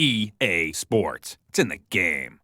EA Sports. It's in the game.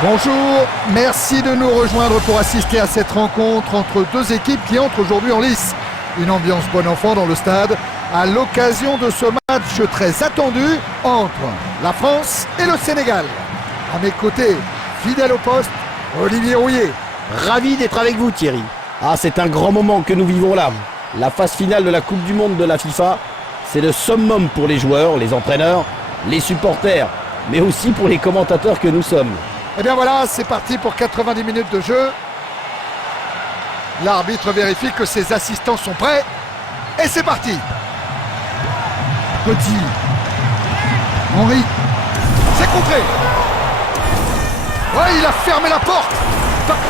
Bonjour, merci de nous rejoindre pour assister à cette rencontre entre deux équipes qui entrent aujourd'hui en lice. Une ambiance bon enfant dans le stade à l'occasion de ce match très attendu entre la France et le Sénégal. À mes côtés, fidèle au poste, Olivier Rouillet. Ravi d'être avec vous Thierry. Ah, c'est un grand moment que nous vivons là. La phase finale de la Coupe du Monde de la FIFA, c'est le summum pour les joueurs, les entraîneurs, les supporters, mais aussi pour les commentateurs que nous sommes. Et bien voilà, c'est parti pour 90 minutes de jeu. L'arbitre vérifie que ses assistants sont prêts. Et c'est parti. Petit. Henry. C'est contré. Ouais, il a fermé la porte.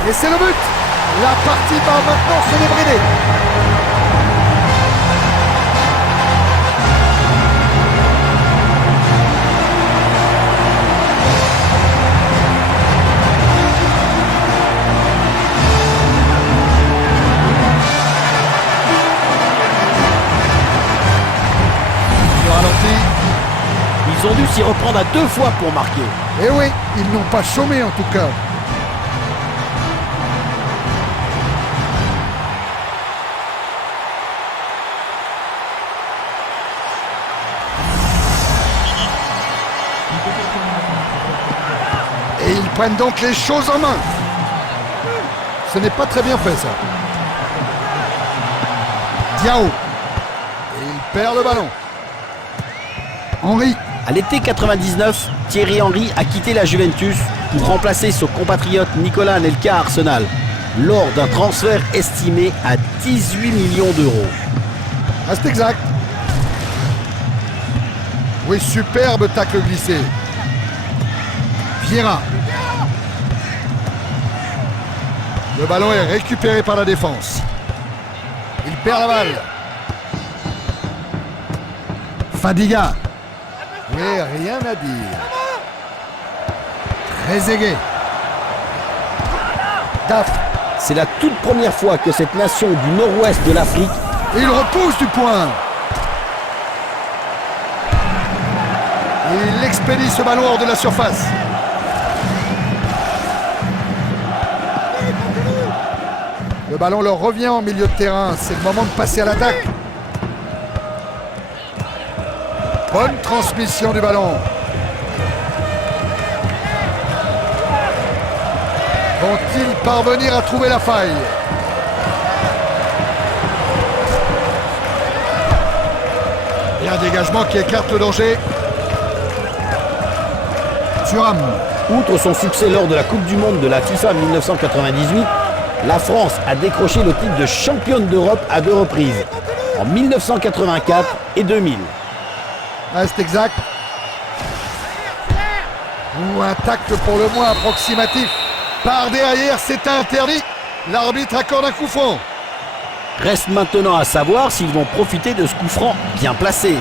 Et c'est le but. La partie va maintenant se débrider. Ils ont dû s'y reprendre à 2 fois pour marquer. Eh oui, ils n'ont pas chômé en tout cas. Et ils prennent donc les choses en main. Ce n'est pas très bien fait ça. Diao. Et il perd le ballon. Henry. À l'été 99, Thierry Henry a quitté la Juventus pour remplacer son compatriote Nicolas Anelka à Arsenal, lors d'un transfert estimé à 18 millions d'euros. Ah, c'est exact. Oui, superbe tacle glissé. Vieira. Le ballon est récupéré par la défense. Il perd la balle. Fadiga. Oui, rien à dire. Trezeguet. Daf. C'est la toute première fois que cette nation du nord-ouest de l'Afrique... Il repousse du point. Il expédie ce ballon hors de la surface. Le ballon leur revient en milieu de terrain. C'est le moment de passer à l'attaque. Bonne transmission du ballon. Vont-ils parvenir à trouver la faille? Et un dégagement qui écarte le danger. Thuram. Outre son succès lors de la Coupe du Monde de la FIFA 1998, la France a décroché le titre de championne d'Europe à 2 reprises, en 1984 et 2000. Reste exact. Ou un tacle pour le moins approximatif. Par derrière, c'est interdit. L'arbitre accorde un coup franc. Reste maintenant à savoir s'ils vont profiter de ce coup franc bien placé.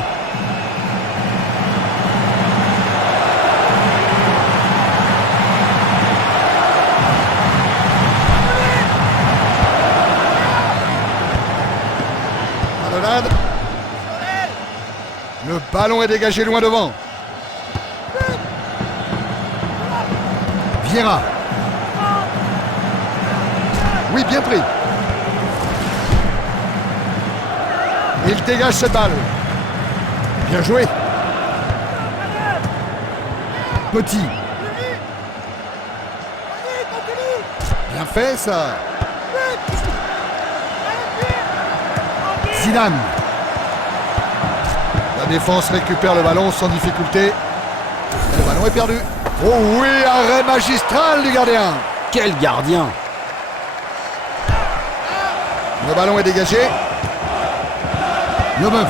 Talonnade. Le ballon est dégagé loin devant. Vieira. Oui, bien pris. Il dégage cette balle. Bien joué. Petit. Bien fait ça. Zidane. La défense récupère le ballon sans difficulté. Le ballon est perdu. Oh oui, arrêt magistral du gardien. Quel gardien! Le ballon est dégagé. Leboeuf.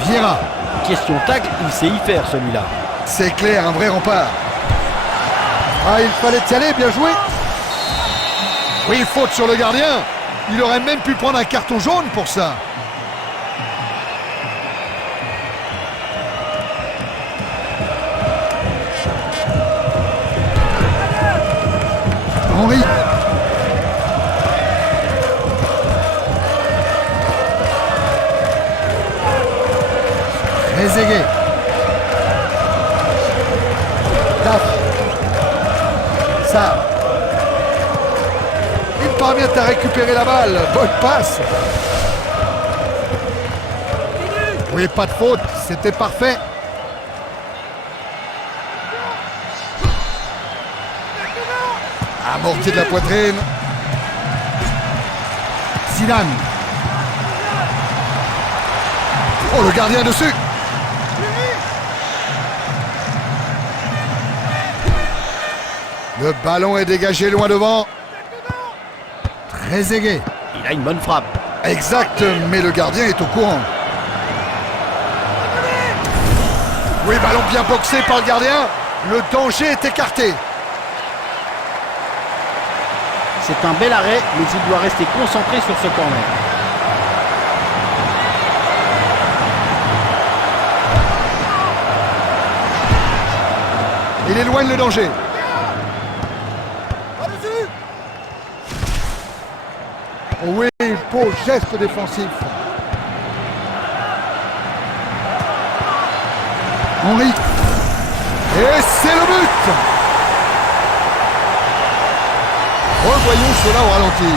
Vieira. Question tacle, il sait y faire celui-là. C'est clair, un vrai rempart. Ah, il fallait y aller, bien joué. Oui, faute sur le gardien. Il aurait même pu prendre un carton jaune pour ça. Henry. Trezeguet. Daf. Ça. Il parvient à récupérer la balle. Bonne passe. Oui, pas de faute. C'était parfait. Amorti de la poitrine. Zidane. Oh, le gardien dessus. Le ballon est dégagé loin devant. Trezeguet. Il a une bonne frappe. Exact, mais le gardien est au courant. Oui, ballon bien boxé par le gardien. Le danger est écarté. C'est un bel arrêt, mais il doit rester concentré sur ce corner. Il éloigne le danger. Oui, beau geste défensif. Henry. Et c'est le but. Revoyons cela au ralenti.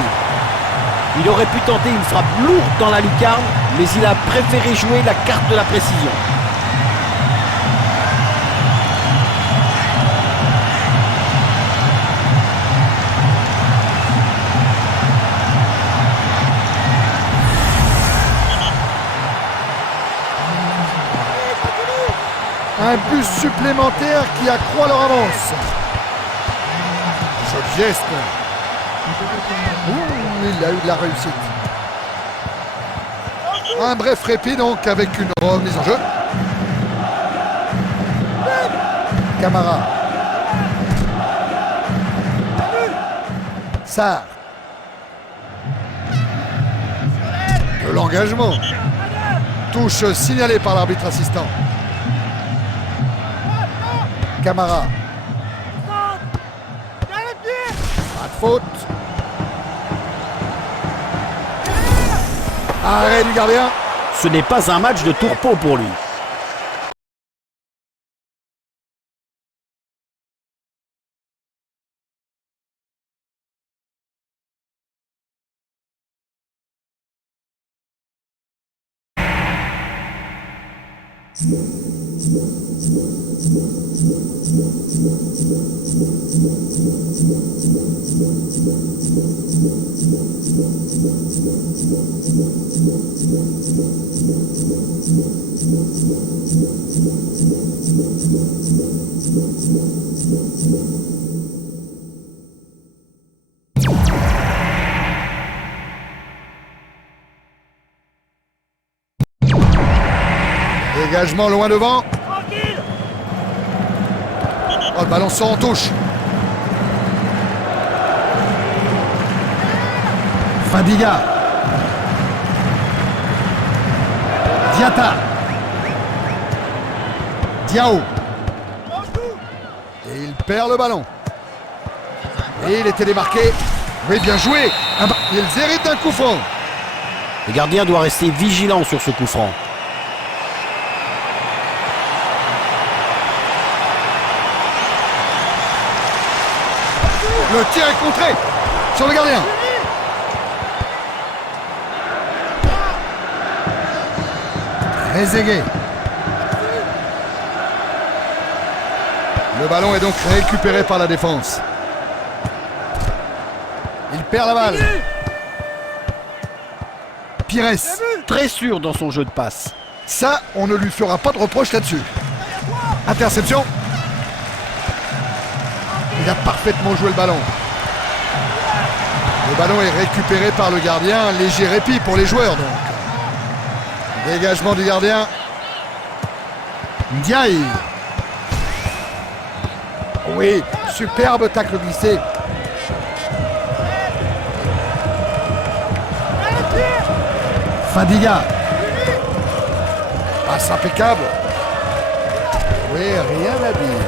Il aurait pu tenter une frappe lourde dans la lucarne, mais il a préféré jouer la carte de la précision. Un but supplémentaire qui accroît leur avance. Joli geste. Ouh, il a eu de la réussite. Un bref répit donc avec une remise en jeu. Camara. Sarr. De l'engagement. Touche signalée par l'arbitre assistant. Camara. Pas de faute. Arrêt du gardien. Ce n'est pas un match de tourpeau pour lui. Dégagement loin devant. Oh, le ballon sort en touche. Fadiga. Diatta. Diao. Et il perd le ballon. Et il était démarqué. Oui, bien joué. Ils héritent un coup franc. Le gardien doit rester vigilant sur ce coup franc. Le tir est contré sur le gardien. Trezeguet. Le ballon est donc récupéré par la défense. Il perd la balle. Pires. Très sûr dans son jeu de passe. Ça, on ne lui fera pas de reproche là-dessus. Interception. Il a parfaitement joué le ballon. Le ballon est récupéré par le gardien. Un léger répit pour les joueurs donc. Dégagement du gardien. Ndiaye. Oui, superbe tacle glissé. Fadiga. Passe impeccable. Oui, rien à dire.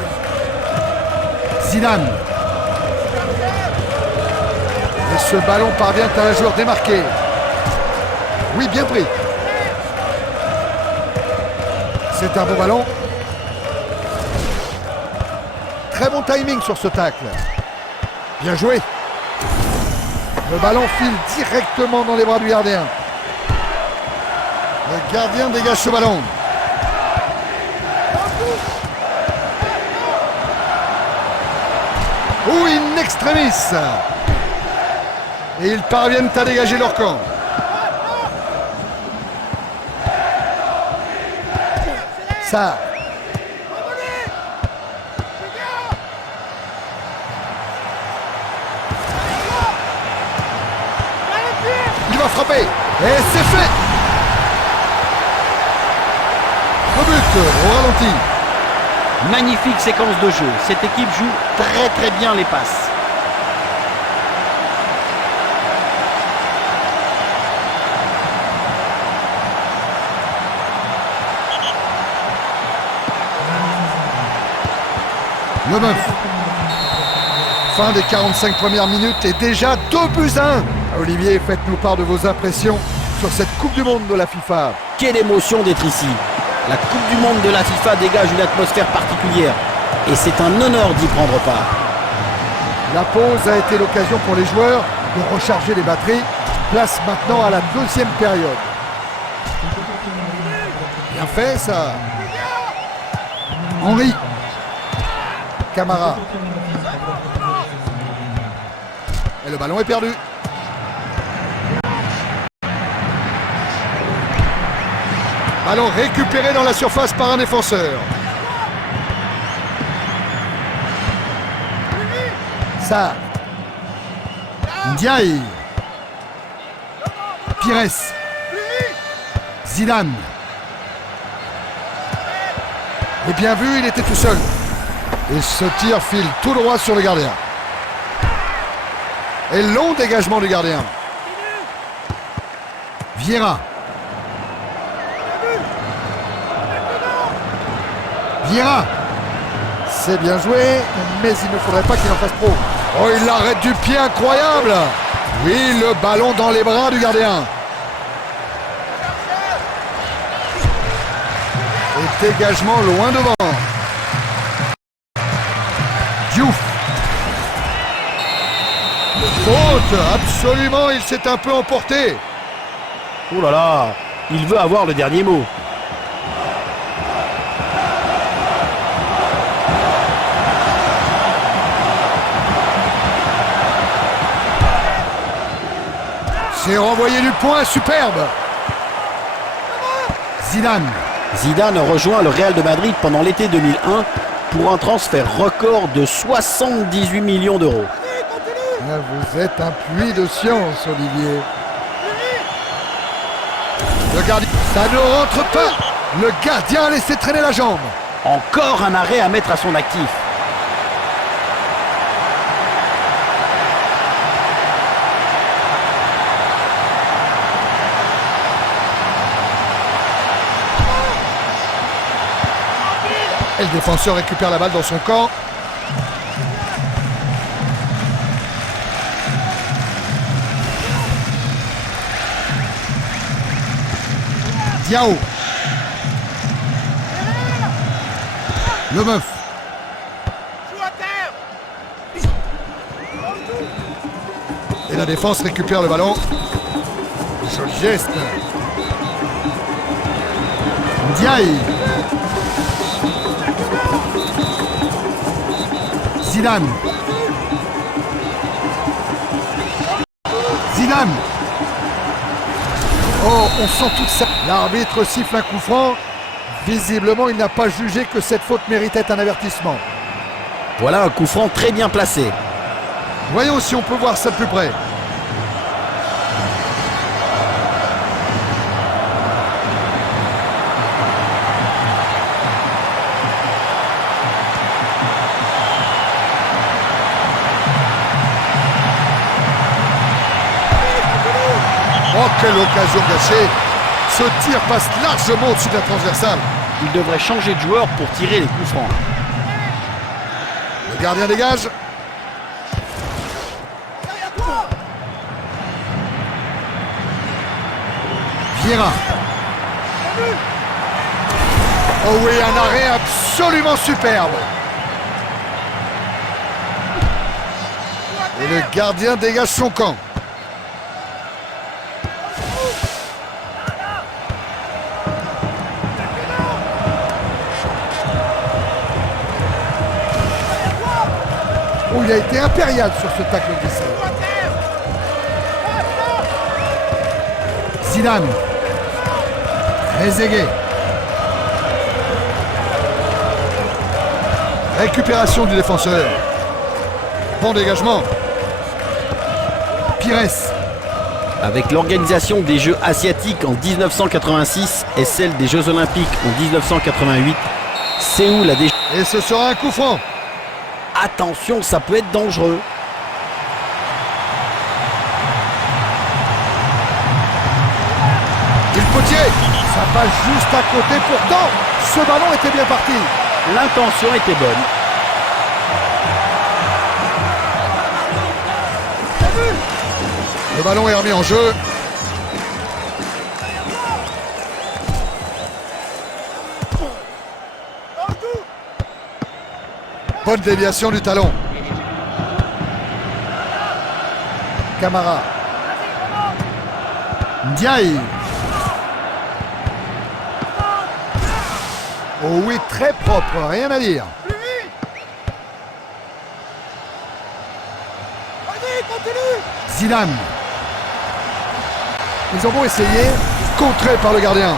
Zidane. Et ce ballon parvient à un joueur démarqué. Oui, bien pris. C'est un bon ballon. Très bon timing sur ce tacle. Bien joué. Le ballon file directement dans les bras du gardien. Le gardien dégage ce ballon. Ou in extremis. Et ils parviennent à dégager leur camp. Ça. Il va frapper. Et c'est fait. Le but au ralenti. Magnifique séquence de jeu. Cette équipe joue très bien les passes. Le 9. Fin des 45 premières minutes et déjà 2-1. Olivier, faites-nous part de vos impressions sur cette Coupe du Monde de la FIFA. Quelle émotion d'être ici. La Coupe du Monde de la FIFA dégage une atmosphère particulière. Et c'est un honneur d'y prendre part. La pause a été l'occasion pour les joueurs de recharger les batteries. Place maintenant à la deuxième période. Bien fait ça. Henry. Camara. Et le ballon est perdu. Ballon récupéré dans la surface par un défenseur. Ça. Ndiaye. Pires. Zidane. Et bien vu, il était tout seul. Et ce tir file tout droit sur le gardien. Et long dégagement du gardien. Vieira. Vieira. C'est bien joué, mais il ne faudrait pas qu'il en fasse trop. Oh, il l'arrête du pied, incroyable. Oui, le ballon dans les bras du gardien. Et dégagement loin devant. Diouf. Faute, absolument, il s'est un peu emporté. Oh là là, il veut avoir le dernier mot. C'est renvoyé du point, superbe. Zidane. Zidane rejoint le Real de Madrid pendant l'été 2001 pour un transfert record de 78 millions d'euros. Ah, vous êtes un puits de science, Olivier. Le gardien, ça ne rentre pas. Le gardien a laissé traîner la jambe. Encore un arrêt à mettre à son actif. Et le défenseur récupère la balle dans son camp. Diao. Le meuf. Et la défense récupère le ballon. Joli geste. Ndiaye. Zidane. Zidane. Oh, on sent tout ça. L'arbitre siffle un coup franc. Visiblement, il n'a pas jugé que cette faute méritait un avertissement. Voilà un coup franc très bien placé. Voyons si on peut voir ça de plus près. Oh, quelle occasion gâchée. Ce tir passe largement au-dessus de la transversale. Il devrait changer de joueur pour tirer les coups francs. Le gardien dégage. Vieira. Oh oui, un arrêt absolument superbe. Et le gardien dégage son camp. Oh, il a été impérial sur ce tacle glissé. Zidane. Trezeguet. Récupération du défenseur. Bon dégagement. Pires. Avec l'organisation des Jeux asiatiques en 1986 et celle des Jeux olympiques en 1988, Séoul a déjà... Et ce sera un coup franc. Attention, ça peut être dangereux. Il potier. Ça passe juste à côté. Pourtant, ce ballon était bien parti. L'intention était bonne. Le ballon est remis en jeu. Bonne déviation du talon. Camara. Ndiaye. Oh oui, très propre, rien à dire. Zidane. Ils ont beau essayer, contré par le gardien.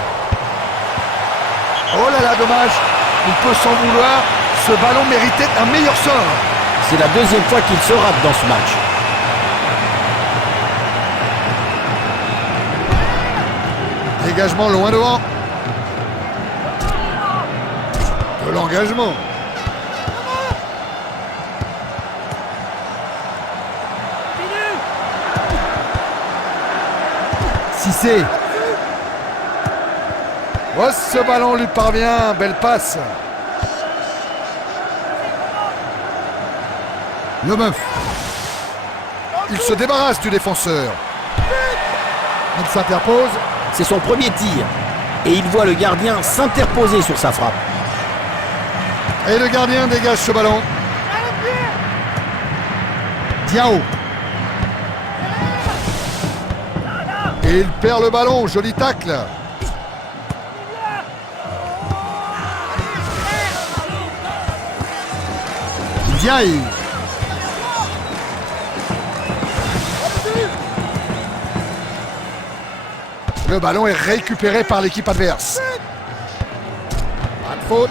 Oh là là, dommage. Il peut s'en vouloir. Ce ballon méritait un meilleur sort. C'est la deuxième fois qu'il se rate dans ce match. Dégagement loin devant. De l'engagement. Cissé. Oh, ce ballon lui parvient, belle passe. Le Meuf. Il se débarrasse du défenseur. Il s'interpose. C'est son premier tir. Et il voit le gardien s'interposer sur sa frappe. Et le gardien dégage ce ballon. Diao. Et il perd le ballon, joli tacle. Diaye. Le ballon est récupéré par l'équipe adverse. Pas de faute.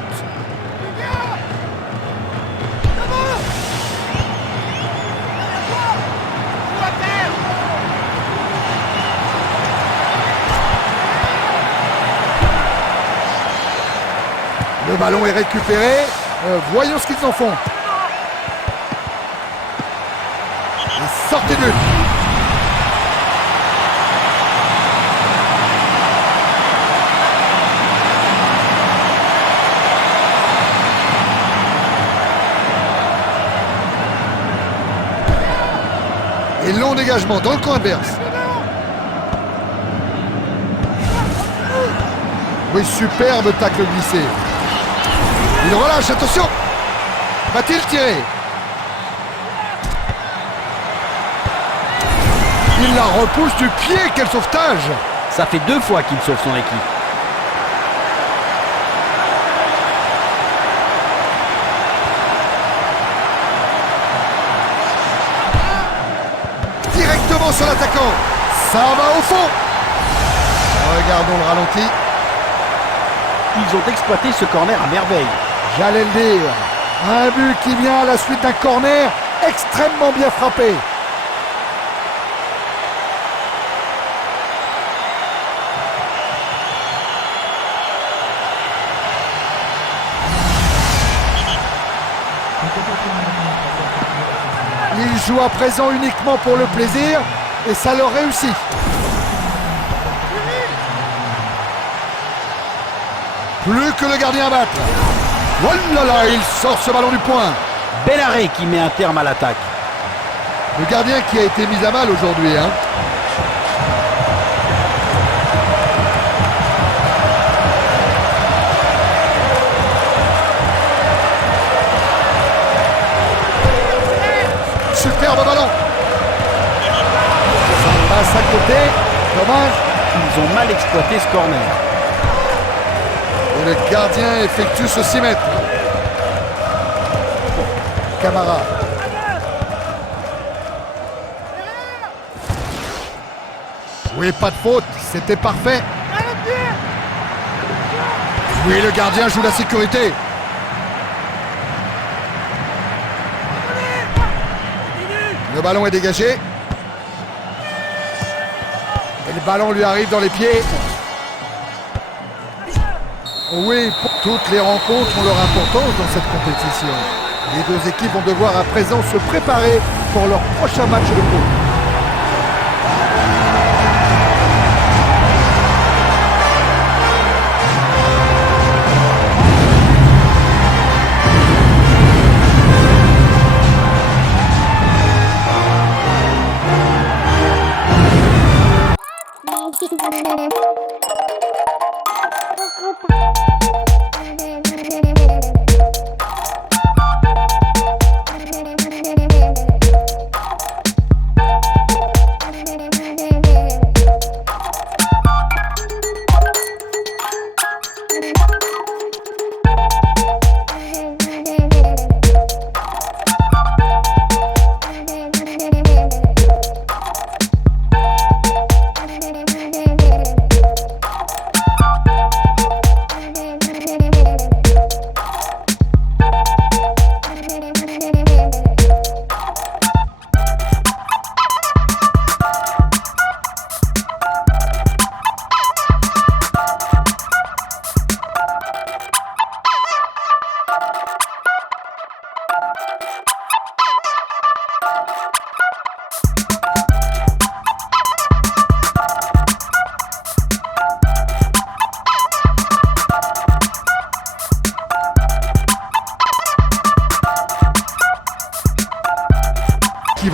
Le ballon est récupéré. Voyons ce qu'ils en font. Et sortez de but. Et long dégagement dans le camp adverse. Oui, superbe tacle glissé. Il relâche, attention. Va-t-il tirer? Il la repousse du pied, quel sauvetage! Ça fait 2 fois qu'il sauve son équipe. Directement sur l'attaquant. Ça va au fond. Regardons le ralenti. Ils ont exploité ce corner à merveille. J'allais le dire. Un but qui vient à la suite d'un corner extrêmement bien frappé. Ils jouent à présent uniquement pour le plaisir et ça leur réussit. Plus que le gardien à battre. Oh là là, il sort ce ballon du point. Bel arrêt qui met un terme à l'attaque. Le gardien qui a été mis à mal aujourd'hui. Superbe ballon. Ça passe à côté. Dommage. Ils ont mal exploité ce corner. Et le gardien effectue ce 6 mètres. Camara. Oui, pas de faute. C'était parfait. Oui, le gardien joue la sécurité. Le ballon est dégagé. Et le ballon lui arrive dans les pieds. Oui, toutes les rencontres ont leur importance dans cette compétition. Les deux équipes vont devoir à présent se préparer pour leur prochain match de poule.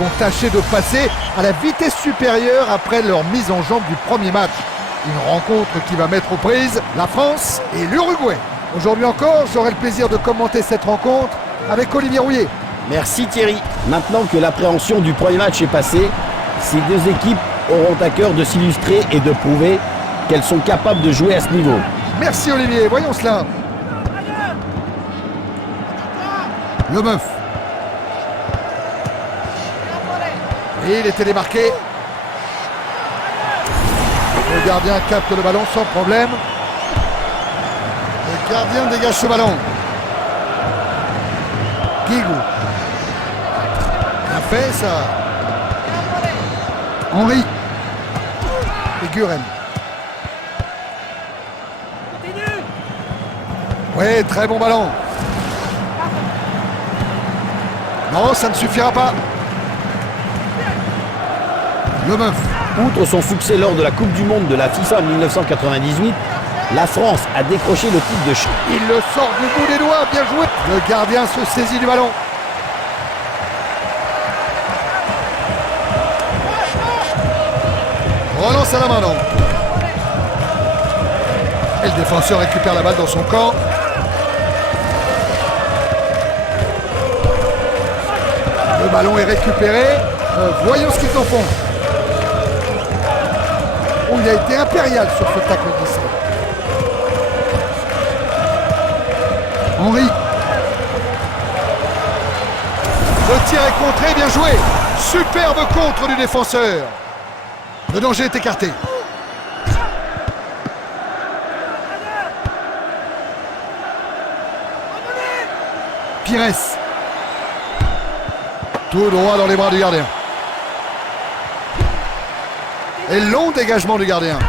vont tâcher de passer à la vitesse supérieure après leur mise en jambe du premier match. Une rencontre qui va mettre aux prises la France et l'Uruguay. Aujourd'hui encore, j'aurai le plaisir de commenter cette rencontre avec Olivier Rouillet. Merci Thierry. Maintenant que l'appréhension du premier match est passée, ces deux équipes auront à cœur de s'illustrer et de prouver qu'elles sont capables de jouer à ce niveau. Merci Olivier, voyons cela. Le Meuf. Et il était démarqué. Le gardien capte le ballon sans problème. Le gardien dégage ce ballon. Guigou. Bien fait ça. Henri. Et Guren. Oui, très bon ballon. Non, ça ne suffira pas. Le Meuf. Outre son succès lors de la Coupe du Monde de la FIFA 1998, la France a décroché le titre de champion. Il le sort du bout des doigts, bien joué. Le gardien se saisit du ballon. Relance à la main, non. Et le défenseur récupère la balle dans son camp. Le ballon est récupéré. Voyons ce qu'ils en font. Oh, il a été impérial sur ce tacle glissé. Henri. Le tir est contré, bien joué. Superbe contre du défenseur. Le danger est écarté. Pires. Tout droit dans les bras du gardien. Et long dégagement du gardien.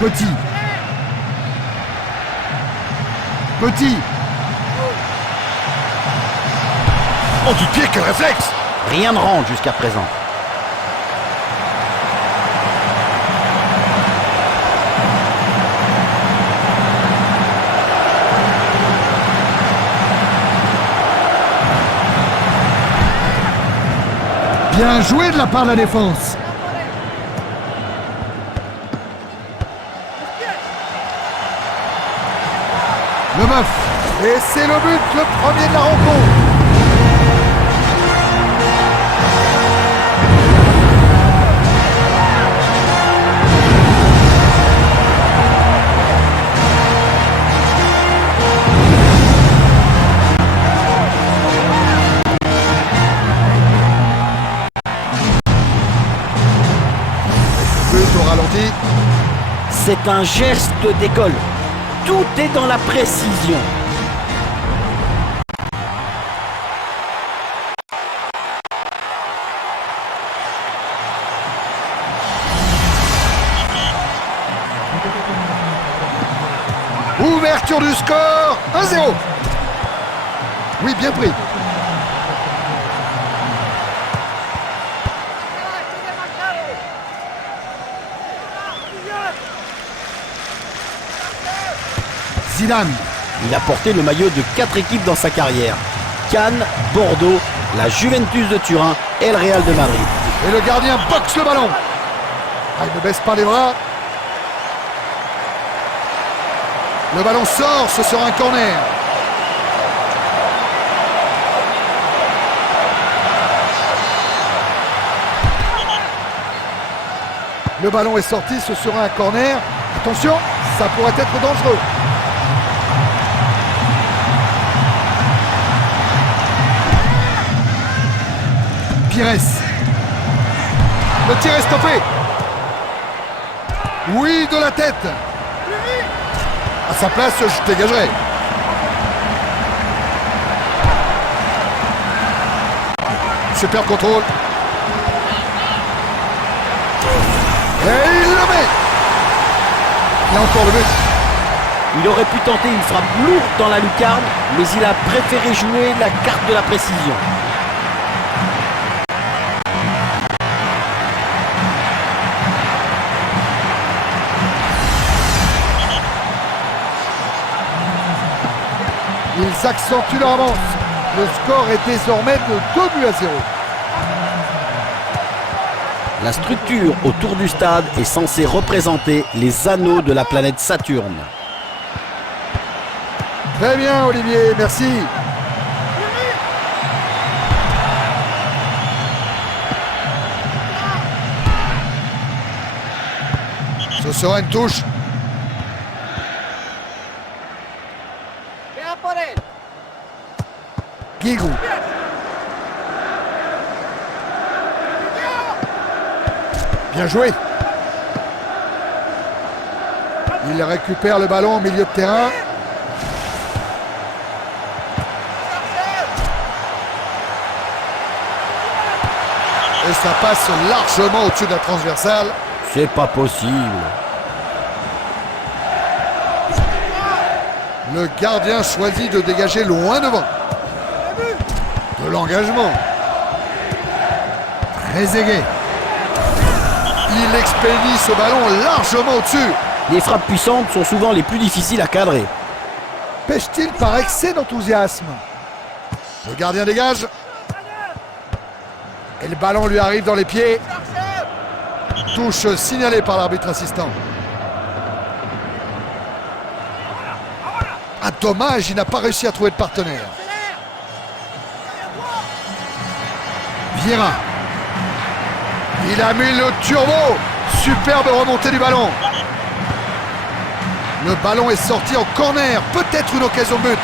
Petit. Petit. Oh, du pied, quel réflexe! Rien ne rentre jusqu'à présent. Bien joué de la part de la défense. Le Meuf. Et c'est le but, le premier de la rencontre. Au ralenti. C'est un geste d'école. Tout est dans la précision. Ouverture du score, 1-0. Oui, bien pris. Zidane. Il a porté le maillot de 4 équipes dans sa carrière. Cannes, Bordeaux, la Juventus de Turin et le Real de Madrid. Et le gardien boxe le ballon. Ah, il ne baisse pas les bras. Le ballon sort, ce sera un corner. Le ballon est sorti, ce sera un corner. Attention, ça pourrait être dangereux. Pires. Le tir est stoppé. Oui, de la tête. À sa place, je dégagerai. Super contrôle. Et il le met. Il y a encore le but. Il aurait pu tenter une frappe lourde dans la lucarne, mais il a préféré jouer la carte de la précision. Ils accentuent leur avance. Le score est désormais de 2-0. La structure autour du stade est censée représenter les anneaux de la planète Saturne. Très bien Olivier, merci. Ce sera une touche. Guigou. Bien joué. Il récupère le ballon au milieu de terrain. Et ça passe largement au-dessus de la transversale. C'est pas possible. Le gardien choisit de dégager loin devant. De l'engagement. Très aigué. Il expédie ce ballon largement au-dessus. Les frappes puissantes sont souvent les plus difficiles à cadrer. Pêche-t-il par excès d'enthousiasme? Le gardien dégage. Et le ballon lui arrive dans les pieds. Touche signalée par l'arbitre assistant. Ah, dommage, il n'a pas réussi à trouver de partenaire. Vieira. Il a mis le turbo. Superbe remontée du ballon. Le ballon est sorti en corner. Peut-être une occasion de but.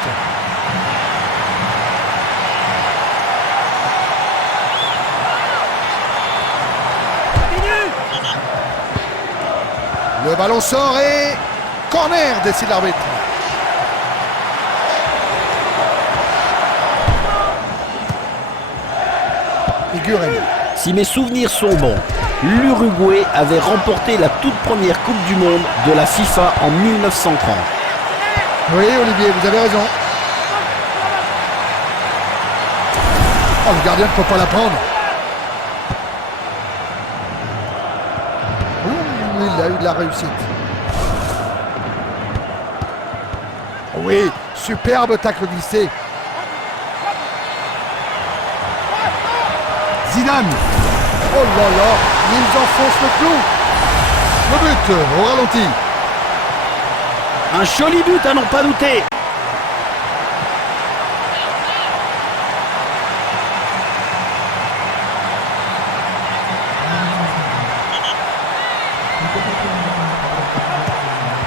Le ballon sort et corner, décide l'arbitre. Figuren. Si mes souvenirs sont bons, l'Uruguay avait remporté la toute première Coupe du Monde de la FIFA en 1930. Oui, Olivier, vous avez raison. Oh, le gardien ne peut pas la prendre. Il a eu de la réussite. Oui, superbe tacle glissé. Zidane. Oh là là, ils enfoncent le clou. Le but au ralenti. Un joli but à n'en pas douter.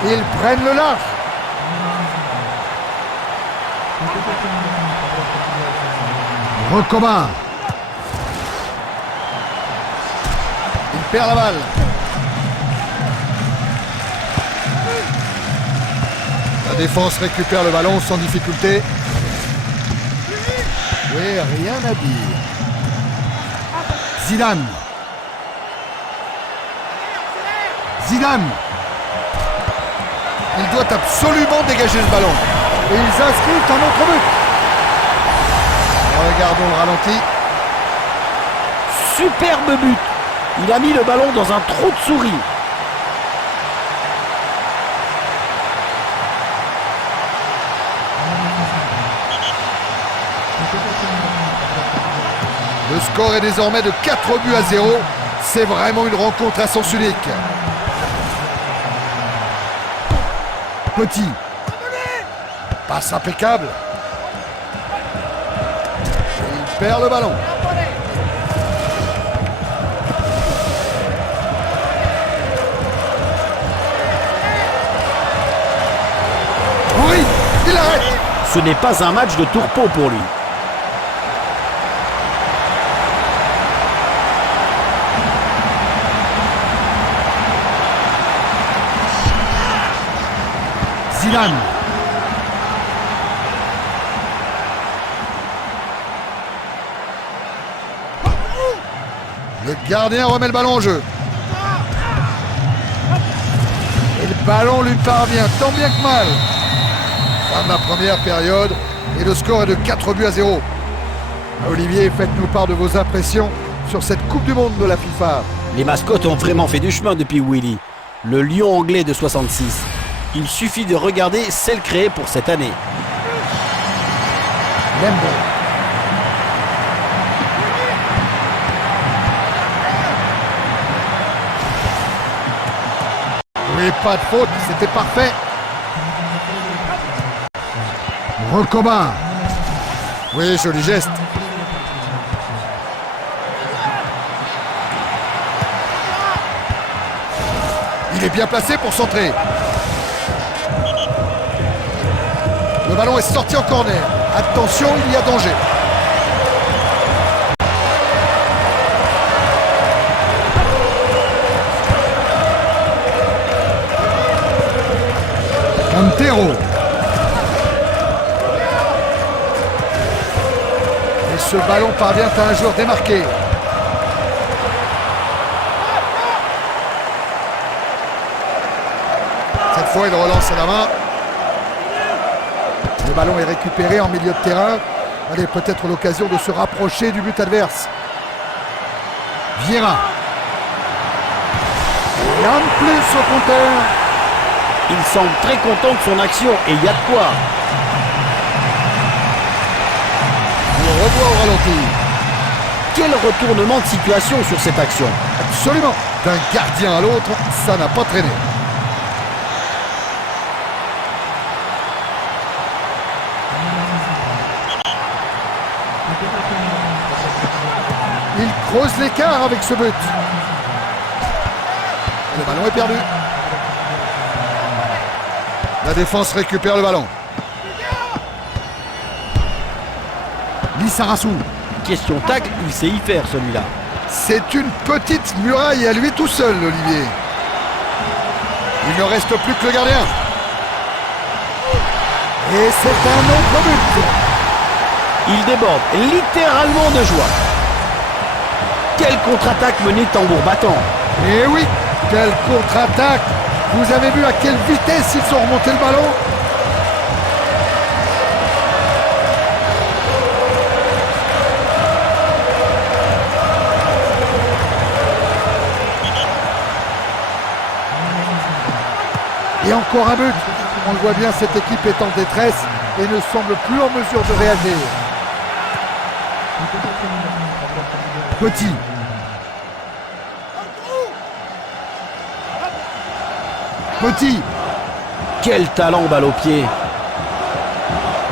Ils prennent le large. Recoba. Il perd la balle. La défense récupère le ballon sans difficulté. Oui, rien à dire. Zidane. Zidane. Il doit absolument dégager ce ballon. Et ils inscrivent un autre but. Regardons le ralenti. Superbe but. Il a mis le ballon dans un trou de souris. Le score est désormais de 4-0. C'est vraiment une rencontre à sens unique. Petit. Passe impeccable. Il perd le ballon. Oui, il arrête. Ce n'est pas un match de tourpeau pour lui. Zidane. Le gardien remet le ballon en jeu. Et le ballon lui parvient tant bien que mal. Fin de la première période et le score est de 4-0. Olivier, faites-nous part de vos impressions sur cette Coupe du Monde de la FIFA. Les mascottes ont vraiment fait du chemin depuis Willy, le lion anglais de 66. Il suffit de regarder celle créée pour cette année. Lembo. Oui, pas de faute, c'était parfait. Recoba. Oui, joli geste. Il est bien placé pour centrer. Le ballon est sorti en corner. Attention, il y a danger. Montero. Et ce ballon parvient à un joueur démarqué. Cette fois, il relance à la main. Le ballon est récupéré en milieu de terrain. Allez, peut-être l'occasion de se rapprocher du but adverse. Vieira. Et en plus au compteur. Il semble très content de son action et il y a de quoi. On le revoit au ralenti. Quel retournement de situation sur cette action. Absolument. D'un gardien à l'autre, ça n'a pas traîné. Il creuse l'écart avec ce but. Le ballon est perdu. La défense récupère le ballon. Lissarassou. Question tacle, il sait y faire celui-là. C'est une petite muraille à lui tout seul, Olivier. Il ne reste plus que le gardien. Et c'est un autre but. Il déborde littéralement de joie. Quelle contre-attaque menée tambour battant. Et oui, quelle contre-attaque. Vous avez vu à quelle vitesse ils ont remonté le ballon? Et encore un but. On le voit bien, cette équipe est en détresse et ne semble plus en mesure de réagir. Petit. Petit. Quel talent balle au pied.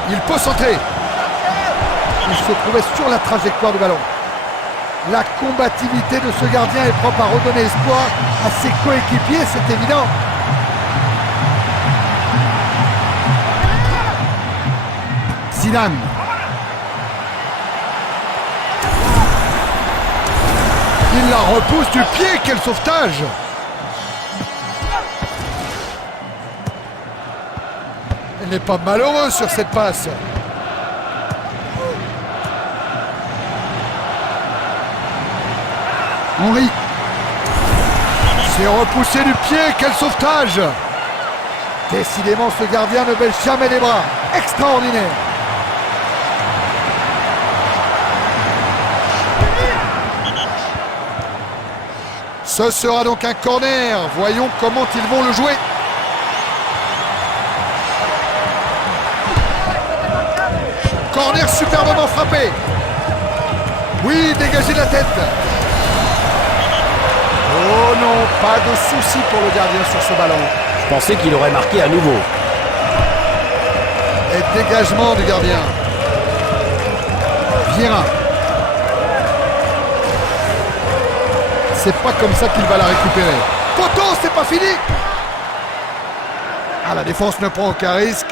Il peut centrer. Il se trouvait sur la trajectoire du ballon. La combativité de ce gardien est propre à redonner espoir à ses coéquipiers, c'est évident. Zidane. Il la repousse du pied, quel sauvetage! Il n'est pas malheureux sur cette passe. Henry. C'est repoussé du pied, quel sauvetage! Décidément, ce gardien ne baisse jamais les bras. Extraordinaire! Ce sera donc un corner. Voyons comment ils vont le jouer. Corner superbement frappé. Oui, dégagé de la tête. Oh non, pas de souci pour le gardien sur ce ballon. Je pensais qu'il aurait marqué à nouveau. Et dégagement du gardien. Vieira. C'est pas comme ça qu'il va la récupérer. Poteau, c'est pas fini. Ah, la défense ne prend aucun risque.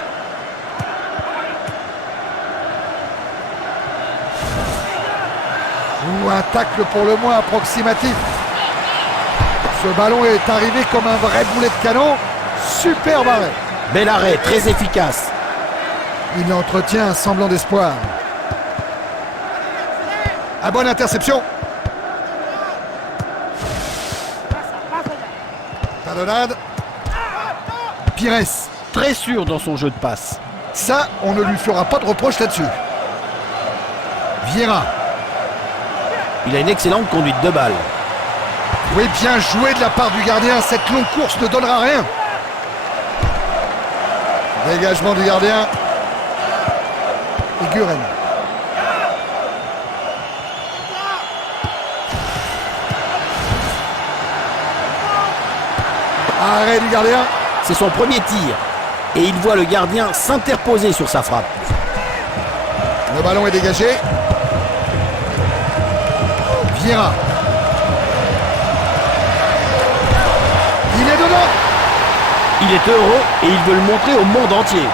Ou un tacle pour le moins approximatif. Ce ballon est arrivé comme un vrai boulet de canon. Superbe arrêt. Bel arrêt, très efficace. Il entretient un semblant d'espoir. À bonne interception. Talonnade. Pires. Très sûr dans son jeu de passe. Ça, on ne lui fera pas de reproche là-dessus. Vieira. Il a une excellente conduite de balle. Oui, bien joué de la part du gardien. Cette longue course ne donnera rien. Dégagement du gardien. Et Guren. Arrêt du gardien. C'est son premier tir. Et il voit le gardien s'interposer sur sa frappe. Le ballon est dégagé. Vieira. Il est dedans. Il est heureux et il veut le montrer au monde entier.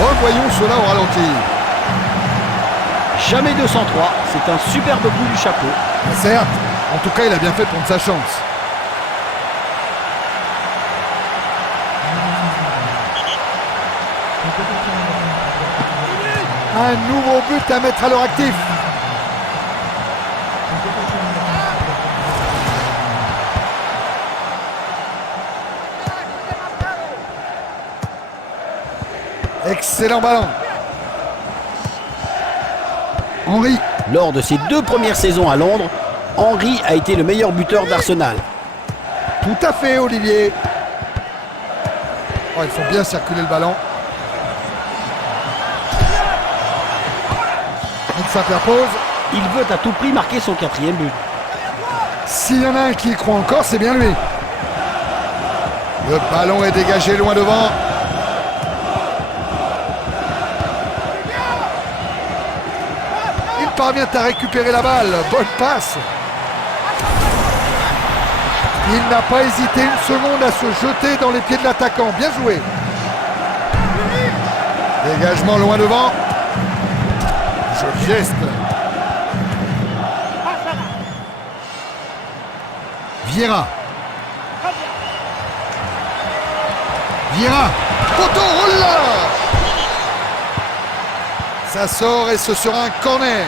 Revoyons cela au ralenti. Jamais 203, c'est un superbe coup du chapeau. Certes, en tout cas, il a bien fait de prendre sa chance. Un nouveau but à mettre à leur actif. Excellent ballon. Henry. Lors de ses 2 premières saisons à Londres, Henry a été le meilleur buteur d'Arsenal. Tout à fait, Olivier. Oh, ils font bien circuler le ballon. Il s'interpose. Il veut à tout prix marquer son 4e but. S'il y en a un qui y croit encore, c'est bien lui. Le ballon est dégagé loin devant. Il parvient à récupérer la balle. Bonne passe. Il n'a pas hésité une seconde à se jeter dans les pieds de l'attaquant. Bien joué. Dégagement loin devant. Joli geste. Vieira. Vieira. Poteau, oh là! Ça sort et ce sera un corner.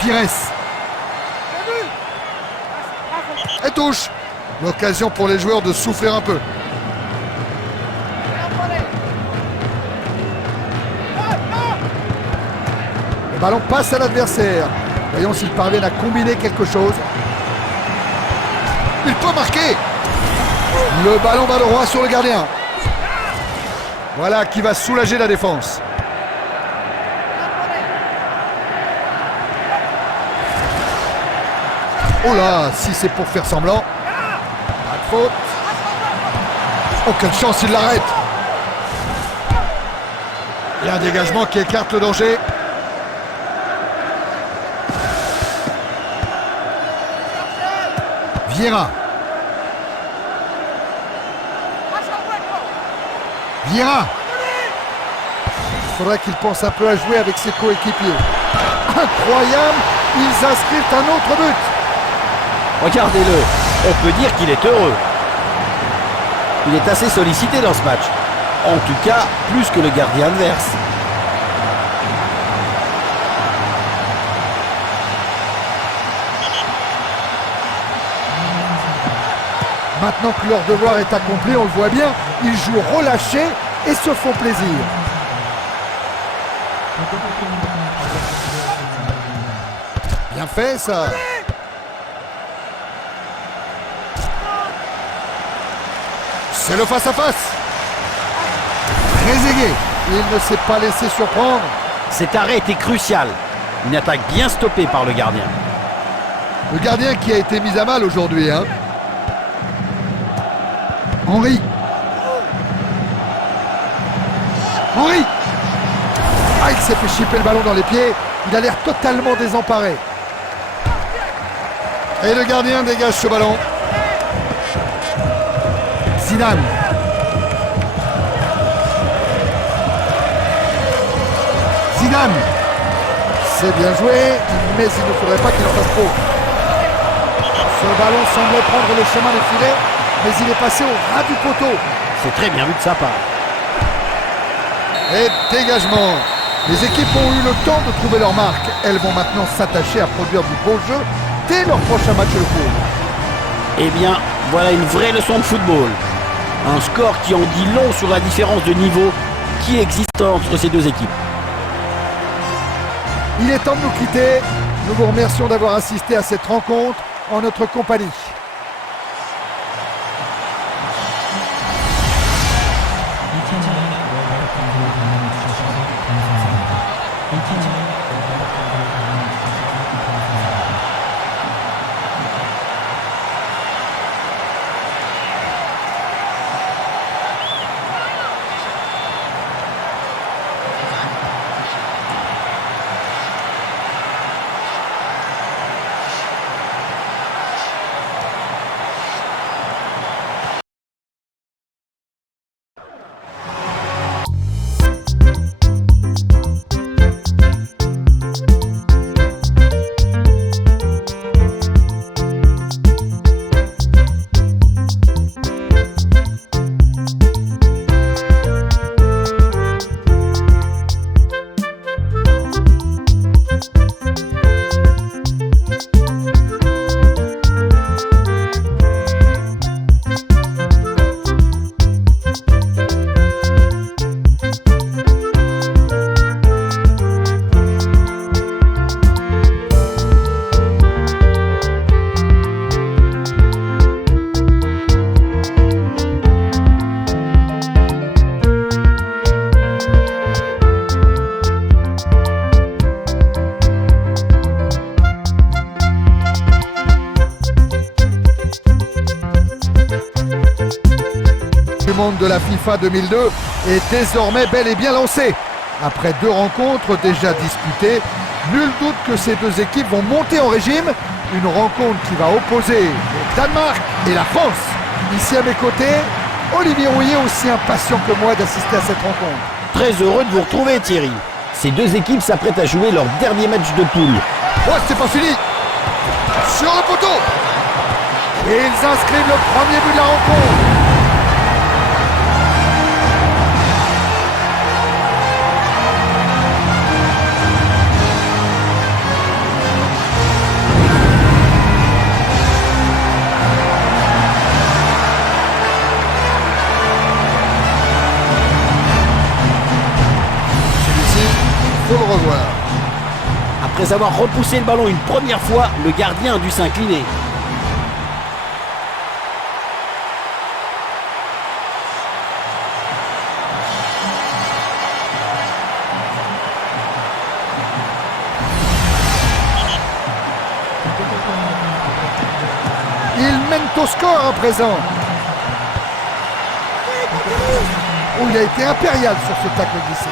Pires. Et touche. L'occasion pour les joueurs de souffler un peu. Le ballon passe à l'adversaire. Voyons s'ils parviennent à combiner quelque chose. Il peut marquer. Le ballon va droit sur le gardien. Voilà qui va soulager la défense. Oh là, si c'est pour faire semblant. Pas de faute. Oh, quelle chance, il l'arrête. Il y a un dégagement qui écarte le danger. Vieira. Vieira. Il faudrait qu'il pense un peu à jouer avec ses coéquipiers. Incroyable, ils inscrivent un autre but. Regardez-le, on peut dire qu'il est heureux. Il est assez sollicité dans ce match. En tout cas, plus que le gardien adverse. Maintenant que leur devoir est accompli, on le voit bien, ils jouent relâchés et se font plaisir. Bien fait ça. C'est le face-à-face. Trezeguet, il ne s'est pas laissé surprendre. Cet arrêt était crucial. Une attaque bien stoppée par le gardien. Le gardien qui a été mis à mal aujourd'hui, hein. Henry. Henry. Ah, il s'est fait chipper le ballon dans les pieds. Il a l'air totalement désemparé. Et le gardien dégage ce ballon. Zidane. Zidane. C'est bien joué, mais il ne faudrait pas qu'il en fasse trop. Ce ballon semblait prendre le chemin des filets, mais il est passé au ras du poteau. C'est très bien vu de sa part. Et dégagement. Les équipes ont eu le temps de trouver leur marque. Elles vont maintenant s'attacher à produire du beau jeu dès leur prochain match de poule. Eh bien, voilà une vraie leçon de football. Un score qui en dit long sur la différence de niveau qui existe entre ces deux équipes. Il est temps de nous quitter. Nous vous remercions d'avoir assisté à cette rencontre en notre compagnie.2021 월드컵 Monde de la FIFA 2002 est désormais bel et bien lancée. Après 2 rencontres déjà disputées, nul doute que ces 2 équipes vont monter en régime. Une rencontre qui va opposer le Danemark et la France. Ici à mes côtés, Olivier Rouillet, aussi impatient que moi d'assister à cette rencontre. Très heureux de vous retrouver, Thierry. Ces 2 équipes s'apprêtent à jouer leur dernier match de poule. Oh, c'est pas fini. Sur le poteau. Et ils inscrivent le premier but de la rencontre. Celui-ci, il faut le revoir. Après avoir repoussé le ballon une première fois, le gardien a dû s'incliner. Il mène au score à présent. Oh, il a été impérial sur ce tacle glissé.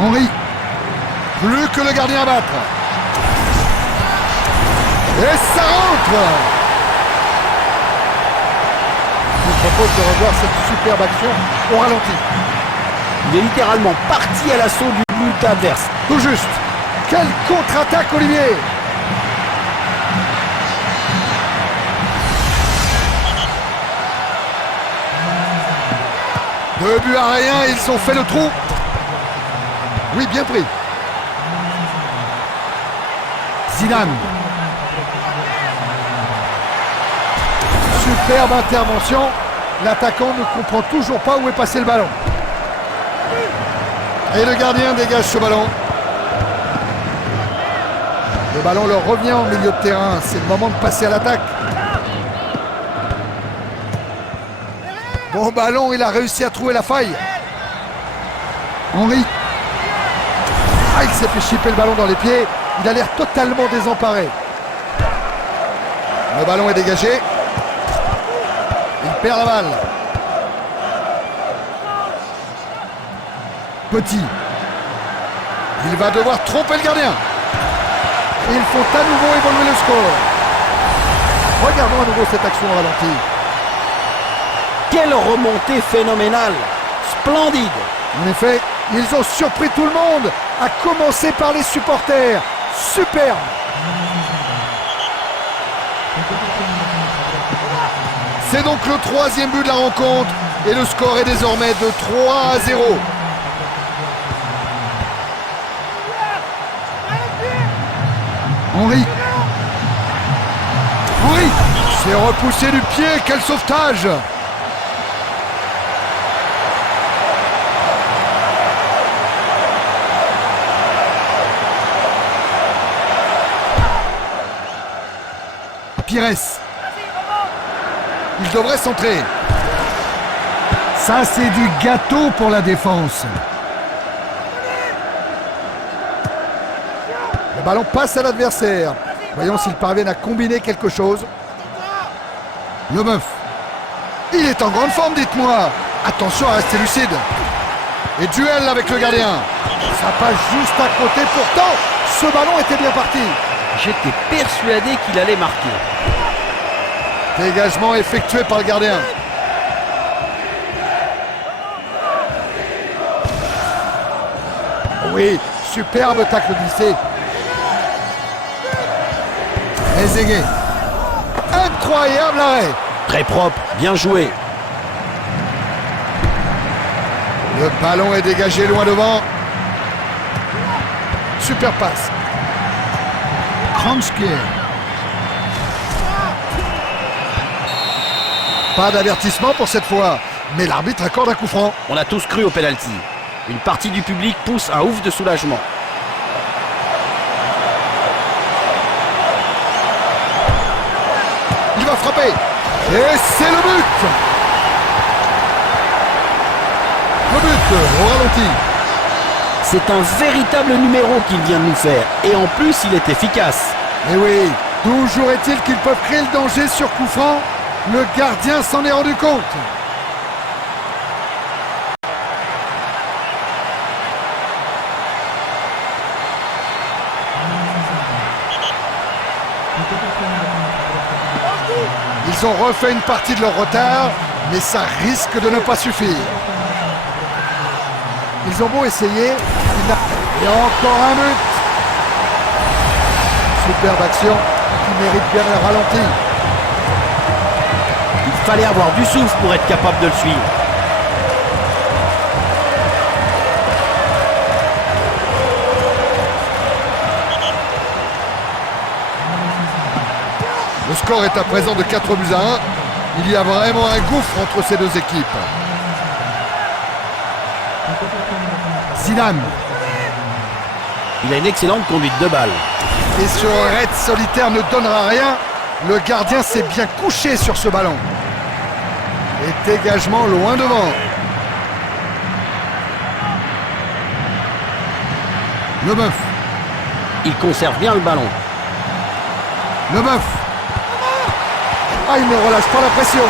Henry. Plus que le gardien à battre. Et ça rentre. Je vous propose de revoir cette superbe action au ralenti. Il est littéralement parti à l'assaut du but adverse. Tout juste. Quelle contre-attaque, Olivier! 2 buts à rien, ils ont fait le trou. Oui, bien pris. Zidane. Superbe intervention. L'attaquant ne comprend toujours pas où est passé le ballon. Et le gardien dégage ce ballon. Le ballon leur revient en milieu de terrain. C'est le moment de passer à l'attaque. Bon ballon, il a réussi à trouver la faille. Henry. Ah, il s'est fait chipper le ballon dans les pieds. Il a l'air totalement désemparé. Le ballon est dégagé. Il perd la balle. Petit. Il va devoir tromper le gardien. Ils font à nouveau évoluer le score. Regardons à nouveau cette action au ralenti. Quelle remontée phénoménale! Splendide! En effet, ils ont surpris tout le monde, à commencer par les supporters. Superbe! C'est donc le 3e but de la rencontre et le score est désormais de 3-0. Henry. Henry s'est repoussé du pied, quel sauvetage! Pires. Il devrait centrer. Ça, c'est du gâteau pour la défense. Le ballon passe à l'adversaire. Voyons s'ils parviennent à combiner quelque chose. Le Meuf. Il est en grande forme, dites-moi. Attention à rester lucide. Et duel avec le gardien. Ça passe juste à côté. Pourtant, ce ballon était bien parti. J'étais persuadé qu'il allait marquer. Dégagement effectué par le gardien. Oui, superbe tacle glissé. Ezégué. Incroyable arrêt. Très propre, bien joué. Le ballon est dégagé loin devant. Super passe. Kranjski. Pas d'avertissement pour cette fois, mais l'arbitre accorde un coup franc. On a tous cru au penalty. Une partie du public pousse un ouf de soulagement. Il va frapper. Et c'est le but. Le but au ralenti. C'est un véritable numéro qu'il vient de nous faire. Et en plus, il est efficace. Et oui, Toujours est-il qu'ils peuvent créer le danger sur coup franc. Le gardien s'en est rendu compte. Ils ont refait une partie de leur retard, mais ça risque de ne pas suffire. Ils ont beau essayer, et encore un but. Superbe action qui mérite bien le ralenti. Il fallait avoir du souffle pour être capable de le suivre. Le score est à présent de 4 buts à 1. Il y a vraiment un gouffre entre ces deux équipes. Zidane. Il a une excellente conduite de balle. Et ce raid solitaire ne donnera rien. Le gardien s'est bien couché sur ce ballon. Et dégagement loin devant. Leboeuf. Il conserve bien le ballon. Leboeuf. Ah, il ne relâche pas la pression.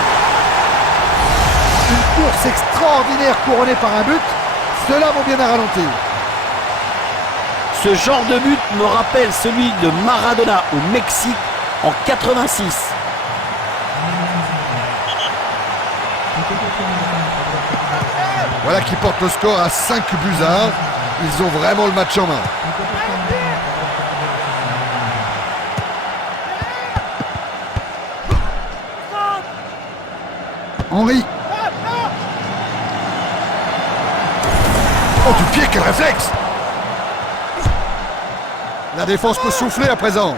Une course extraordinaire couronnée par un but. Cela vaut bien un ralenti. Ce genre de but me rappelle celui de Maradona au Mexique en 86. Voilà qui porte le score à 5 buts à 1. Ils ont vraiment le match en main. Henry. Oh, du pied, quel réflexe! La défense peut souffler à présent.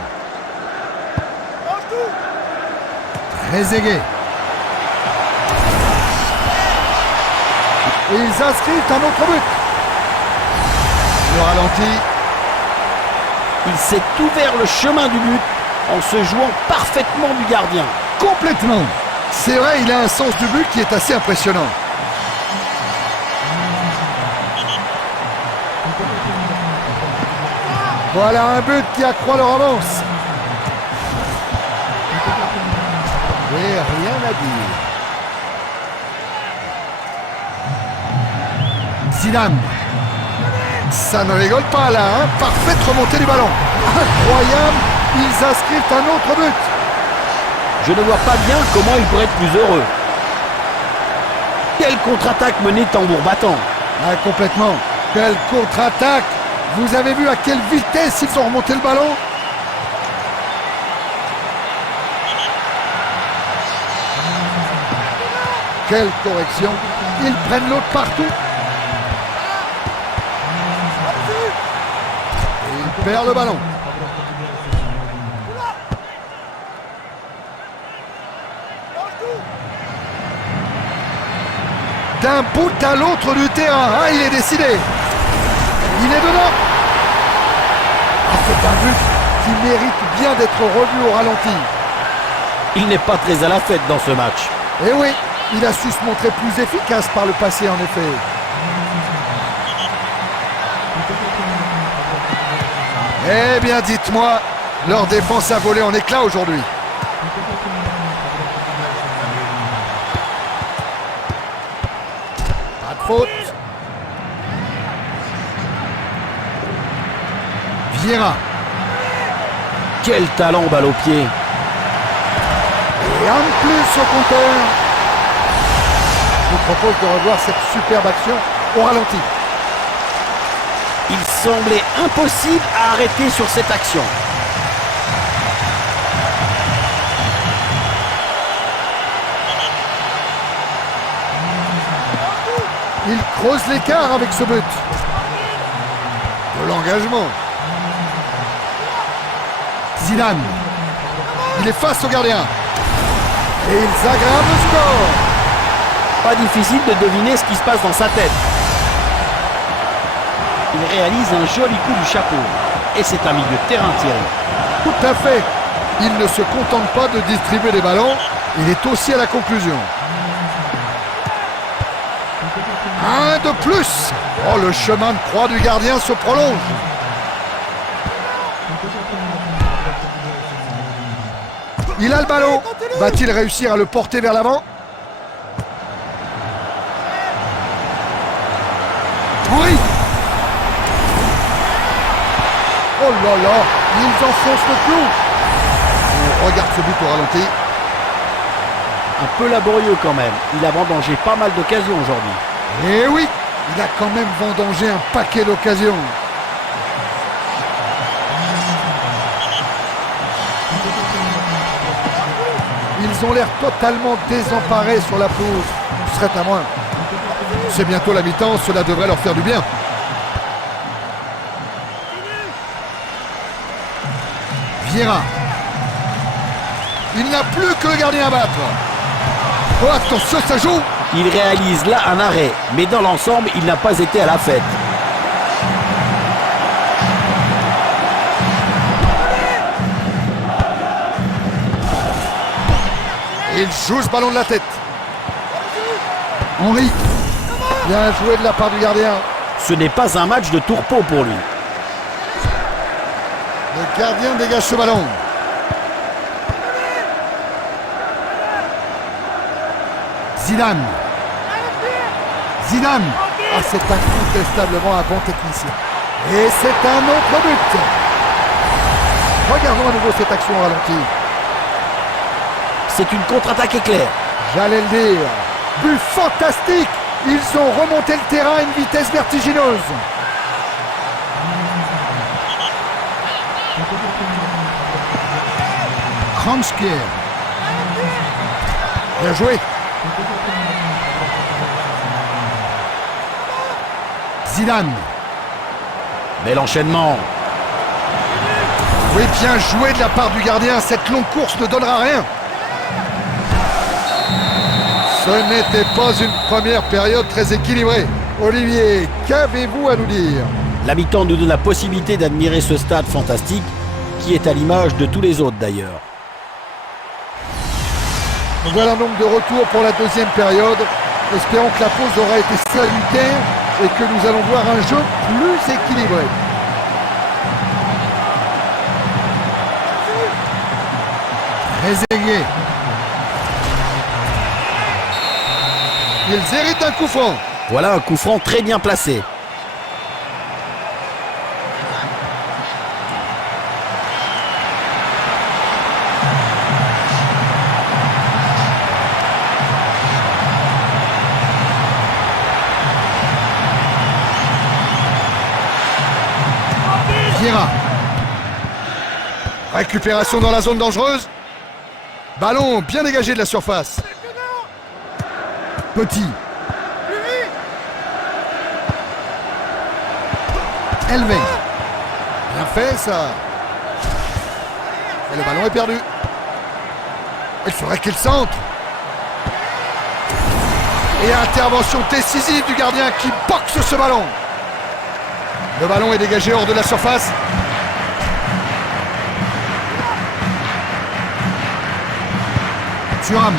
Trezeguet. Et ils inscrivent un autre but. Le ralenti. Il s'est ouvert le chemin du but en se jouant parfaitement du gardien. Complètement. C'est vrai, il a un sens du but qui est assez impressionnant. Voilà un but qui accroît leur avance. Et rien à dire. Zidane. Ça ne rigole pas là, hein. Parfaite remontée du ballon. Incroyable, ils inscrivent un autre but. Je ne vois pas bien comment il pourrait être plus heureux. Quelle contre-attaque menée tambour battant. Ah, complètement. Quelle contre-attaque. Vous avez vu à quelle vitesse ils ont remonté le ballon? Quelle correction. Ils prennent l'autre partout. Et ils perdent le ballon. D'un bout à l'autre du terrain. Ah, il est décidé. Il est dedans. Ah, c'est un but qui mérite bien d'être revu au ralenti. Il n'est pas très à la fête dans ce match. Et oui, il a su se montrer plus efficace par le passé en effet. Eh bien, dites-moi, leur défense a volé en éclats aujourd'hui. Pas de faute. Vieira. Quel talent balle au pied. Et un de plus au compteur. Je vous propose de revoir cette superbe action au ralenti. Il semblait impossible à arrêter sur cette action. Il creuse l'écart avec ce but. De l'engagement. Zidane. Il est face au gardien. Et ils aggravent le score. Pas difficile de deviner ce qui se passe dans sa tête. Il réalise un joli coup du chapeau. Et c'est un milieu de terrain, Thierry. Tout à fait. Il ne se contente pas de distribuer des ballons. Il est aussi à la conclusion. Un de plus. Oh, le chemin de croix du gardien se prolonge. Il a le ballon. Va-t-il réussir à le porter vers l'avant? Henry. Oh là là, ils enfoncent le clou. On regarde ce but au ralenti. Un peu laborieux quand même. Il a vendangé pas mal d'occasions aujourd'hui. Et oui, il a quand même vendangé un paquet d'occasions. Ils ont l'air totalement désemparés sur la pelouse. Ce serait à moins. C'est bientôt la mi-temps, cela devrait leur faire du bien. Vieira. Il n'a plus que le gardien à battre. Oh, attention, ça joue. Il réalise là un arrêt, mais dans l'ensemble, il n'a pas été à la fête. Il joue ce ballon de la tête. Henry. Bien joué de la part du gardien. Ce n'est pas un match de tourpeau pour lui. Le gardien dégage ce ballon. Zidane. Zidane. Ah, c'est incontestablement un bon technicien. Et c'est un autre but. Regardons à nouveau cette action au ralenti. C'est une contre-attaque éclair. J'allais le dire. But fantastique. Ils ont remonté le terrain à une vitesse vertigineuse. Kranjski. Bien joué. Zidane. Bel enchaînement. Oui, bien joué de la part du gardien. Cette longue course ne donnera rien. Ce n'était pas une première période très équilibrée. Olivier, qu'avez-vous à nous dire? La mi-temps nous donne la possibilité d'admirer ce stade fantastique qui est à l'image de tous les autres d'ailleurs. Voilà donc de retour pour la deuxième période. Espérons que la pause aura été salutaire et que nous allons voir un jeu plus équilibré. Trezeguet. Ils héritent un coup franc. Voilà un coup franc très bien placé. Vieira. Récupération dans la zone dangereuse. Ballon bien dégagé de la surface. Petit. Elvey. Bien fait ça. Et le ballon est perdu. Il faudrait qu'il centre. Et intervention décisive du gardien qui boxe ce ballon. Le ballon est dégagé hors de la surface. Thuram.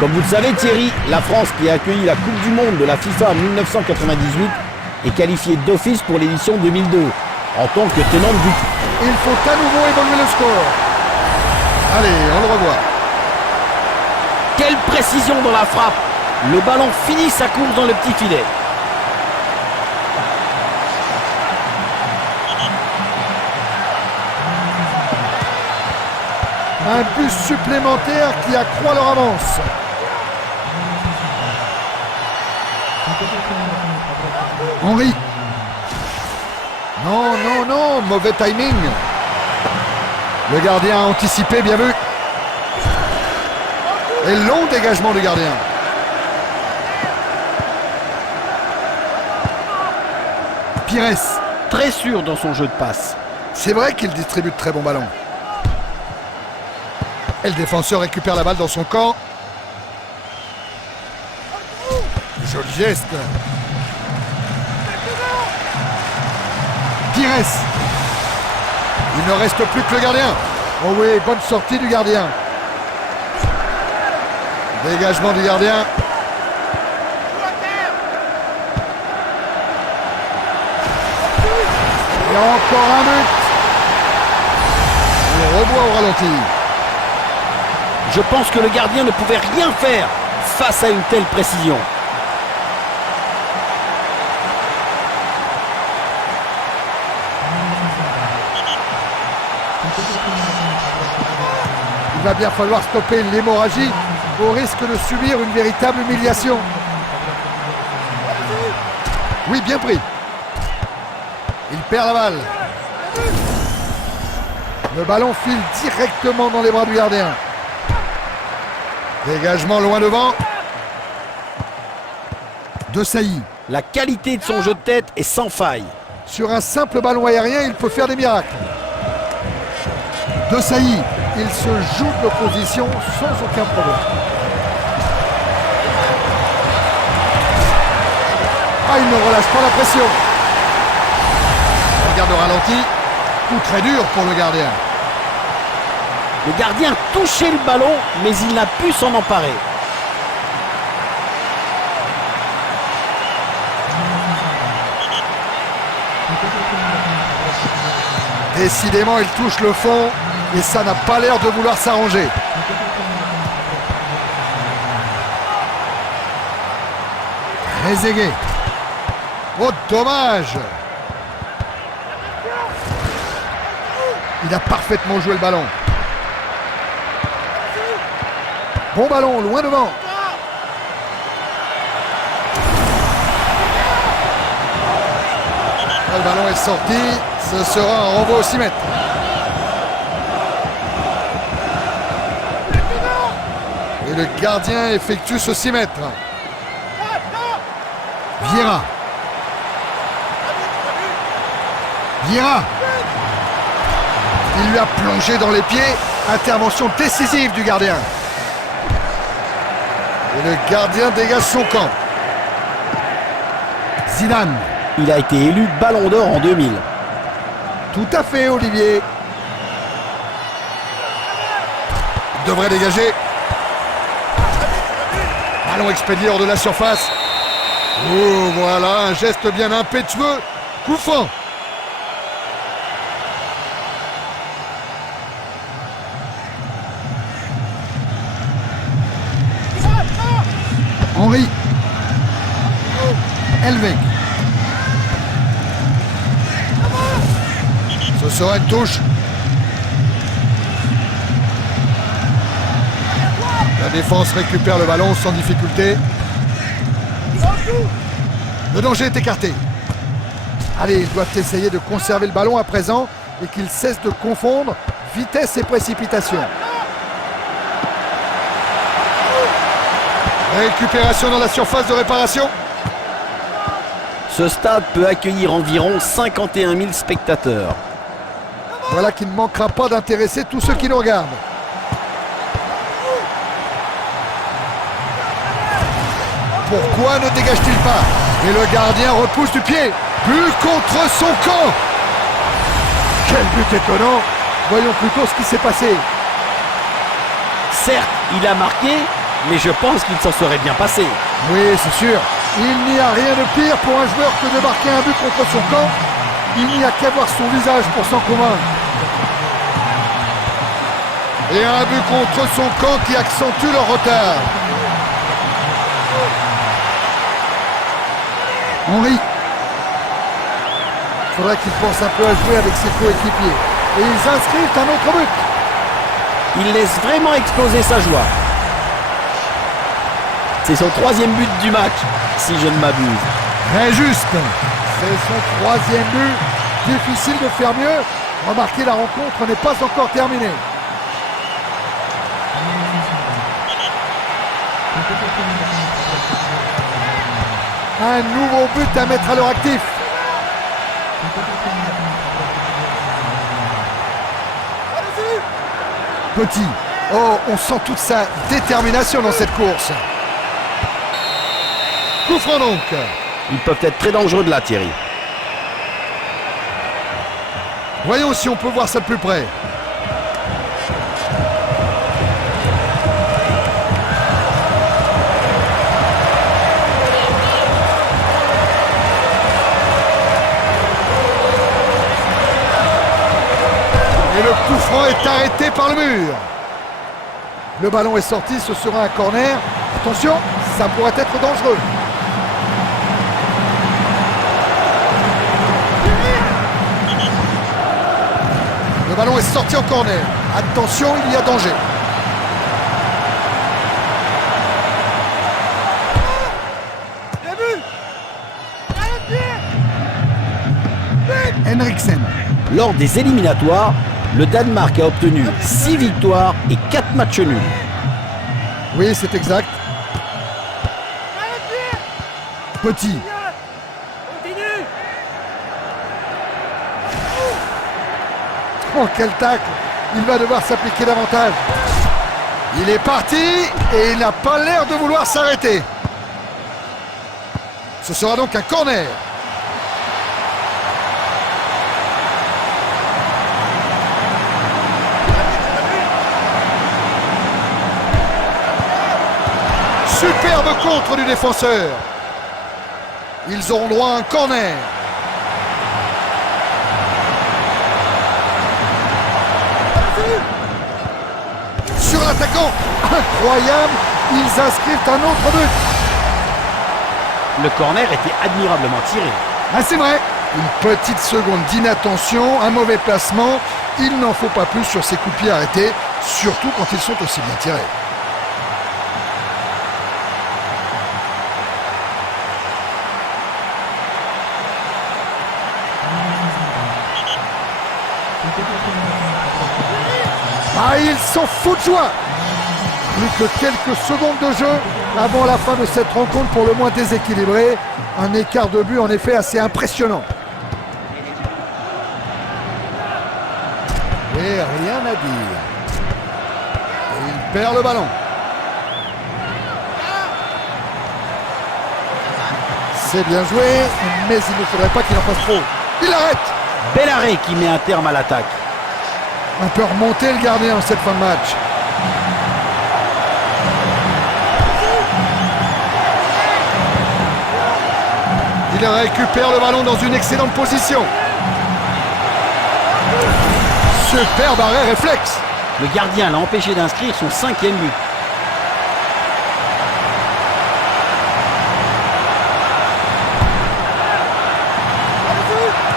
Comme vous le savez Thierry, la France qui a accueilli la Coupe du Monde de la FIFA en 1998 est qualifiée d'office pour l'édition 2002 en tant que tenante du titre. Il faut à nouveau évoluer le score. Allez, on le revoit. Quelle précision dans la frappe! Le ballon finit sa course dans le petit filet. Un but supplémentaire qui accroît leur avance. Henry. Non, non, non, mauvais timing. Le gardien a anticipé, bien vu. Et long dégagement du gardien. Pires. Très sûr dans son jeu de passe. C'est vrai qu'il distribue de très bons ballons. Et le défenseur récupère la balle dans son camp. Joli geste. Pires. Il ne reste plus que le gardien. Oh oui, bonne sortie du gardien. Dégagement du gardien. Et encore un but. On revoit au ralenti. Je pense que le gardien ne pouvait rien faire face à une telle précision. Il va bien falloir stopper l'hémorragie au risque de subir une véritable humiliation. Oui, bien pris. Il perd la balle. Le ballon file directement dans les bras du gardien. Dégagement loin devant. De Sailly. La qualité de son jeu de tête est sans faille. Sur un simple ballon aérien, il peut faire des miracles. De Sailly. Il se joue de l'opposition sans aucun problème. Ah, il ne relâche pas la pression. Regarde le ralenti. Coup très dur pour le gardien. Le gardien touchait le ballon, mais il n'a pu s'en emparer. Décidément, il touche le fond et ça n'a pas l'air de vouloir s'arranger. Trezeguet. Oh, dommage! Il a parfaitement joué le ballon. Bon ballon, loin devant. Le ballon est sorti. Ce sera un renvoi au 6 mètres. Et le gardien effectue ce 6 mètres. Vieira. Vieira. Il lui a plongé dans les pieds. Intervention décisive du gardien. Et le gardien dégage son camp. Zidane. Il a été élu Ballon d'Or en 2000. Tout à fait, Olivier. Il devrait dégager. Ballon expédié hors de la surface. Oh, voilà, un geste bien impétueux. Coup franc. Henry. Elveg. Ce sera une touche. La défense récupère le ballon sans difficulté. Le danger est écarté. Allez, ils doivent essayer de conserver le ballon à présent et qu'ils cessent de confondre vitesse et précipitation. Récupération dans la surface de réparation. Ce stade peut accueillir environ 51 000 spectateurs. Voilà qui ne manquera pas d'intéresser tous ceux qui nous regardent. Pourquoi ne dégage-t-il pas? Et le gardien repousse du pied. But contre son camp. Quel but étonnant. Voyons plutôt ce qui s'est passé. Certes, il a marqué, mais je pense qu'il s'en serait bien passé. Oui, c'est sûr. Il n'y a rien de pire pour un joueur que de marquer un but contre son camp. Il n'y a qu'à voir son visage pour s'en convaincre. Et un but contre son camp qui accentue leur retard. Henry. Il faudrait qu'il pense un peu à jouer avec ses coéquipiers. Et ils inscrivent un autre but. Il laisse vraiment exploser sa joie. C'est son 3e but du match, si je ne m'abuse. Très juste. C'est son 3e but. Difficile de faire mieux. Remarquez, la rencontre n'est pas encore terminée. Un nouveau but à mettre à leur actif. Petit. Oh, on sent toute sa détermination dans cette course. Coup franc donc. Ils peuvent être très dangereux de là, Thierry. Voyons si on peut voir ça de plus près. Et le coup franc est arrêté par le mur. Le ballon est sorti, ce sera un corner. Attention, ça pourrait être dangereux. Le ballon est sorti en corner. Attention, il y a danger. Henriksen. Lors des éliminatoires, le Danemark a obtenu 6 victoires et 4 matchs nuls. Oui, c'est exact. Petit. Oh, quel tacle! Il va devoir s'appliquer davantage. Il est parti et il n'a pas l'air de vouloir s'arrêter. Ce sera donc un corner. Superbe contre du défenseur. Ils auront droit à un corner. Sur l'attaquant, incroyable, ils inscrivent un autre but. Le corner était admirablement tiré. Ah, c'est vrai, une petite seconde d'inattention, un mauvais placement, il n'en faut pas plus sur ces coups de pied arrêtés, surtout quand ils sont aussi bien tirés. Ah, ils s'en foutent de joie. Plus que quelques secondes de jeu avant la fin de cette rencontre pour le moins déséquilibrée. Un écart de but en effet assez impressionnant. Et rien à dire. Et il perd le ballon. C'est bien joué, mais il ne faudrait pas qu'il en fasse trop. Il arrête. Bel arrêt qui met un terme à l'attaque. On peut remonter le gardien en cette fin de match. Il récupère le ballon dans une excellente position. Superbe arrêt réflexe. Le gardien l'a empêché d'inscrire son 5e but.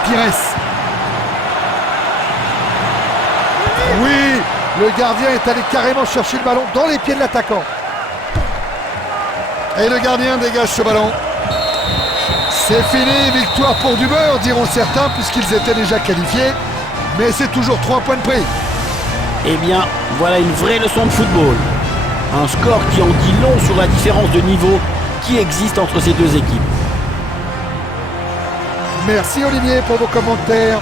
Pires. Oui, le gardien est allé carrément chercher le ballon dans les pieds de l'attaquant. Et le gardien dégage ce ballon. C'est fini, victoire pour du beurre, diront certains, puisqu'ils étaient déjà qualifiés. Mais c'est toujours 3 points de prix. Eh bien, voilà une vraie leçon de football. Un score qui en dit long sur la différence de niveau qui existe entre ces deux équipes. Merci Olivier pour vos commentaires.